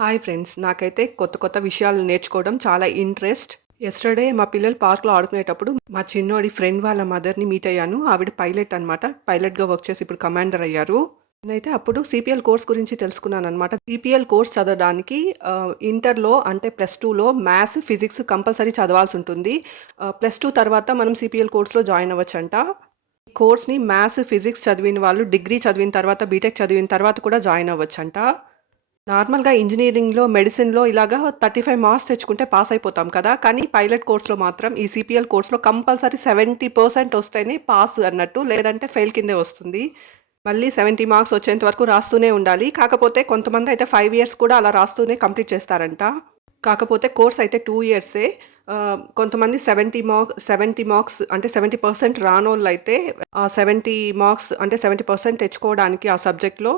Hi friends, నాకైతే కొత్త కొత్త విషయాలు నేర్చుకోవడం చాలా ఇంట్రెస్ట్. యెస్టర్‌డే మా పిల్లలు పార్క్‌లో ఆడుకునేటప్పుడు మా చిన్నోడి ఫ్రెండ్ వాళ్ళ మదర్‌ని మీట్ అయ్యాను. ఆవిడ పైలట్ అనమాట. పైలట్‌గా వర్క్ చేసి ఇప్పుడు కమాండర్ అయ్యారు. నేనైతే అప్పుడు సీపీఎల్ కోర్స్ గురించి తెలుసుకున్నాననమాట. సీపీఎల్ కోర్స్ చదవడానికి ఇంటర్‌లో అంటే +2లో మ్యాథ్స్, ఫిజిక్స్ కంపల్సరీ చదవాల్సుంటుంది. +2 తర్వాత మనం సీపీఎల్ కోర్స్‌లో జాయిన్ అవ్వచ్చంట. ఈ కోర్స్‌ని మ్యాథ్స్, ఫిజిక్స్ చదివిన వాళ్ళు డిగ్రీ చదివిన తర్వాత, బీటెక్ చదివిన తర్వాత కూడా జాయిన్ అవ్వచ్చంట. నార్మల్‌గా ఇంజినీరింగ్‌లో, మెడిసిన్‌లో ఇలాగా 35 మార్క్స్ తెచ్చుకుంటే పాస్ అయిపోతాం కదా! కానీ పైలట్ కోర్స్‌లో మాత్రం ఈ సీపీఎల్ కోర్స్‌లో కంపల్సరీ 70% వస్తేనే పాస్ అన్నట్టు. లేదంటే ఫెయిల్ కిందే వస్తుంది. మళ్ళీ 70 మార్క్స్ వచ్చేంత వరకు రాస్తూనే ఉండాలి. కాకపోతే కొంతమందయితే 5 ఇయర్స్ కూడా అలా రాస్తూనే కంప్లీట్ చేస్తారంట. కాకపోతే కోర్స్ అయితే 2 ఇయర్సే. కొంతమంది 70 మార్క్స్ అంటే 70% రానోళ్ళైతే 70 మార్క్స్ అంటే 70% తెచ్చుకోవడానికి ఆ సబ్జెక్ట్‌లో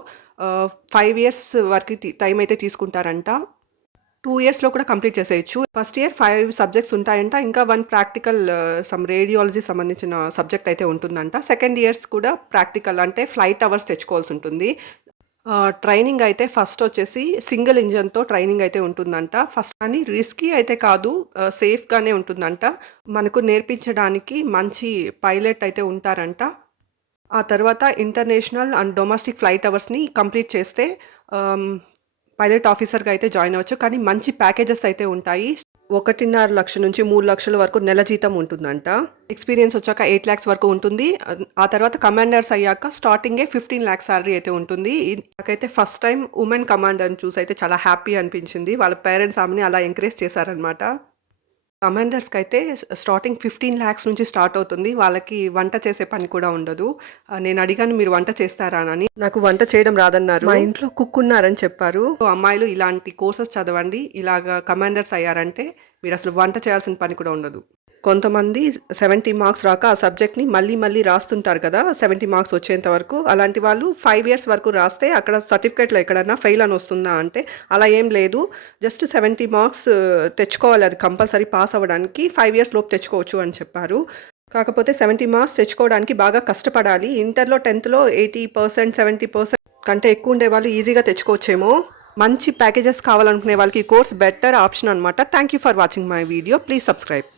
5 ఇయర్స్ వరకు టైం అయితే తీసుకుంటారంట. 2 ఇయర్స్‌లో కూడా కంప్లీట్ చేసేయొచ్చు. ఫస్ట్ ఇయర్ 5 సబ్జెక్ట్స్ ఉంటాయంట. ఇంకా 1 ప్రాక్టికల్ సమ్ రేడియాలజీ సంబంధించిన సబ్జెక్ట్ అయితే ఉంటుందంట. సెకండ్ ఇయర్స్ కూడా ప్రాక్టికల్ అంటే ఫ్లైట్ అవర్స్ తెచ్చుకోవాల్సుంటుంది. ట్రైనింగ్ అయితే ఫస్ట్ వచ్చేసి సింగిల్ ఇంజిన్‌తో ట్రైనింగ్ అయితే ఉంటుందంట. ఫస్ట్ కానీ రిస్కీ అయితే కాదు. సేఫ్‌గానే ఉంటుందంట. మనకు నేర్పించడానికి మంచి పైలట్ అయితే ఉంటారంట. ఆ తర్వాత ఇంటర్నేషనల్ అండ్ డొమెస్టిక్ ఫ్లైట్ అవర్స్‌ని కంప్లీట్ చేస్తే ఆహ్, పైలట్ ఆఫీసర్‌గా అయితే జాయిన్ అవ్వచ్చు. కానీ మంచి ప్యాకేజెస్ అయితే ఉంటాయి. 1.5 లక్షల నుంచి 3 లక్షల వరకు నెల జీతం ఉంటుందంట. ఎక్స్‌పీరియన్స్ వచ్చాక 8 లాక్స్ వరకు ఉంటుంది. ఆ తర్వాత కమాండర్స్ అయ్యాక స్టార్టింగే 15 లాక్స్ సాలరీ అయితే ఉంటుంది. నాకైతే ఫస్ట్ టైమ్ వుమెన్ కమాండర్‌ని చూసైతే చాలా హ్యాపీ అనిపించింది. వాళ్ళ పేరెంట్స్ ఆమెని అలా ఎంకరేజ్ చేశారనమాట. కమాండర్స్‌కైతే స్టార్టింగ్ 15 లాక్స్ నుంచి స్టార్ట్ అవుతుంది. వాళ్ళకి వంట చేసే పని కూడా ఉండదు. నేను అడిగాను, మీరు వంట చేస్తారా అని. నాకు వంట చేయడం రాదన్నారు. మా ఇంట్లో కుక్ ఉన్నారని చెప్పారు. అమ్మాయిలు ఇలాంటి కోర్సెస్ చదవండి. ఇలాగా కమాండర్స్ అయ్యారంటే మీరు అసలు వంట చేయాల్సిన పని కూడా ఉండదు. కొంతమంది 70 మార్క్స్ రాక ఆ సబ్జెక్ట్‌ని మళ్ళీ మళ్ళీ రాస్తుంటారు కదా! 70 మార్క్స్ వచ్చేంత వరకు. అలాంటి వాళ్ళు 5 ఇయర్స్ వరకు రాస్తే అక్కడ సర్టిఫికేట్‌లో ఎక్కడన్నా ఫెయిల్ అని వస్తుందా అంటే అలా ఏం లేదు. జస్ట్ 70 మార్క్స్ తెచ్చుకోవాలి, అది కంపల్సరీ పాస్ అవ్వడానికి. 5 ఇయర్స్ లోపు తెచ్చుకోవచ్చు అని చెప్పారు. కాకపోతే 70 మార్క్స్ తెచ్చుకోవడానికి బాగా కష్టపడాలి. ఇంటర్‌లో 10థ్‌లో 80%, 70% కంటే ఎక్కువ ఉండేవాళ్ళు ఈజీగా తెచ్చుకోవచ్చేమో. మంచి ప్యాకేజెస్ కావాలనుకునే వాళ్ళకి ఈ కోర్స్ బెటర్ ఆప్షన్ అనమాట. Thank you for watching my video. Please subscribe.